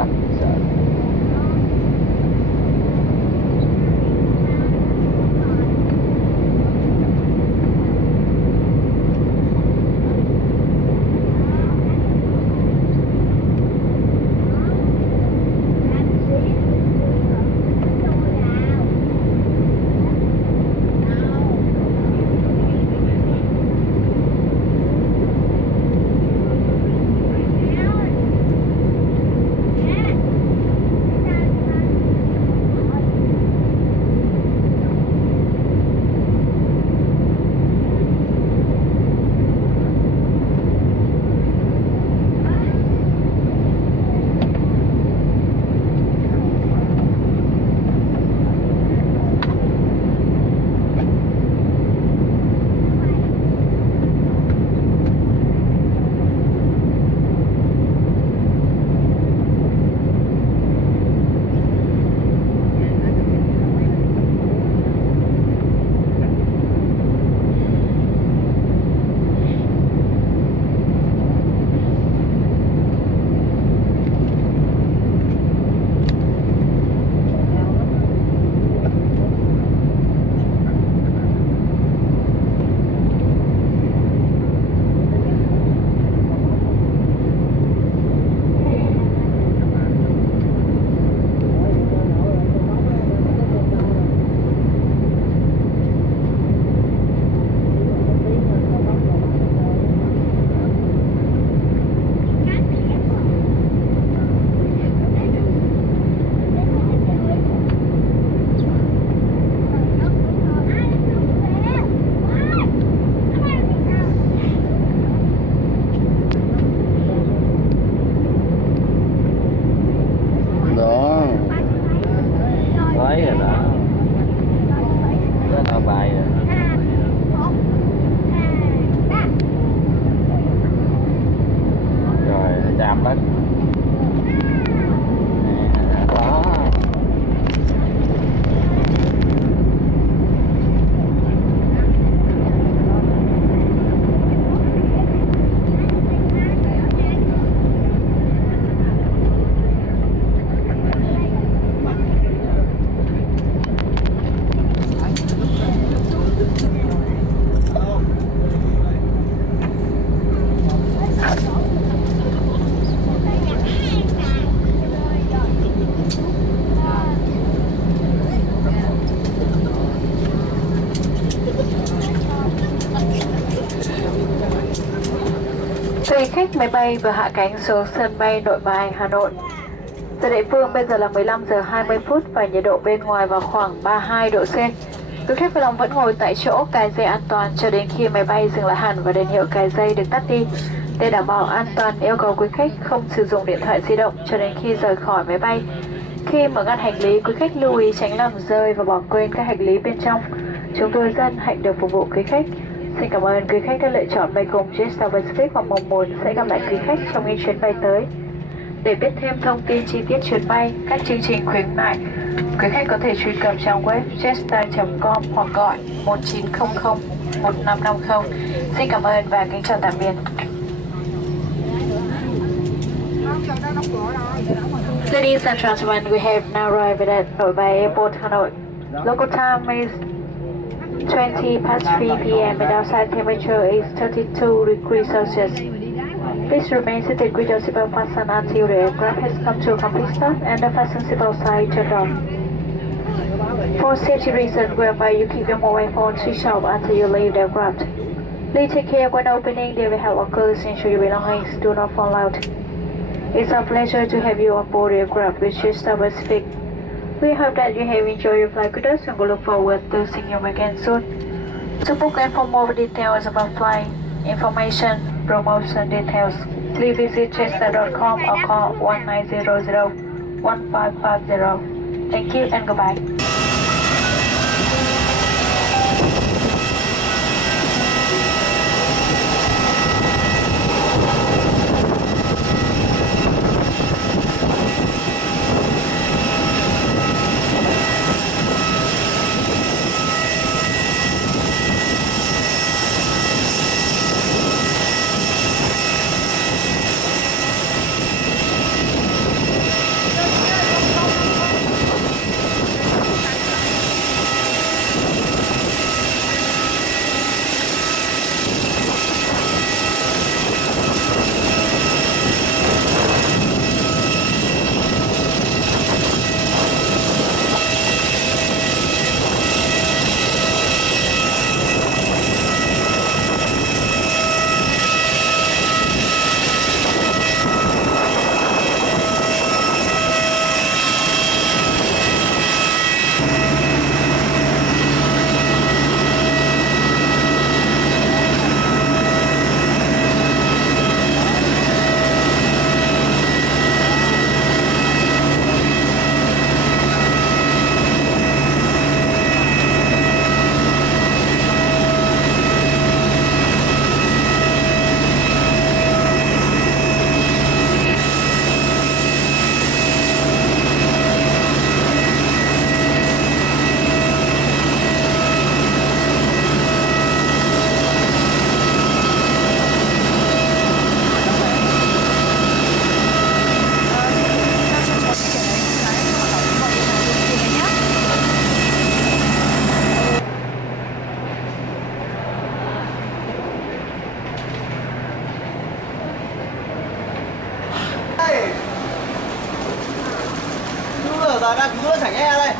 tắc sợ. Quý khách máy bay vừa hạ cánh xuống sân bay Nội Bài, Hà Nội. Giờ địa phương bây giờ là 15 giờ 20 phút và nhiệt độ bên ngoài vào khoảng 32 độ C. Quý khách vui lòng vẫn ngồi tại chỗ, cài dây an toàn cho đến khi máy bay dừng lại hẳn và đèn hiệu cài dây được tắt đi. Để đảm bảo an toàn, yêu cầu quý khách không sử dụng điện thoại di động cho đến khi rời khỏi máy bay. Khi mở ngăn hành lý, quý khách lưu ý tránh làm rơi và bỏ quên các hành lý bên trong. Chúng tôi rất hạnh được phục vụ quý khách. Xin cảm ơn quý khách đã lựa chọn bay cùng Jetstar Pacific và mong muốn sẽ gặp lại quý khách trong những chuyến bay tới. Để biết thêm thông tin chi tiết chuyến bay, các chương trình khuyến mại, quý khách có thể truy cập trang web jetstar.com hoặc gọi 1900 1550. Xin cảm ơn và kính chào tạm biệt. Ladies and gentlemen, we have now arrived at Nội Bài Airport, Hanoi. Local time is 20 past 3 p.m. and outside temperature is 32 degrees Celsius. Please remain seated with your seatbelt fastened until the aircraft has come to a complete stop and the fasten seatbelt sign turned on. For safety reasons, whereby you keep your mobile phone switched off until you leave the aircraft. Please take care when opening the vehicle occurs. Ensure your belongings do not fall out. It's a pleasure to have you on board the aircraft with Jetstar Pacific. We hope that you have enjoyed your flight with us and we look forward to seeing you again soon. To book and for more details about flight information, promotion details, please visit jetstar.com or call 1900 1550. Thank you and goodbye. đang cứu nữa sảnh E đây.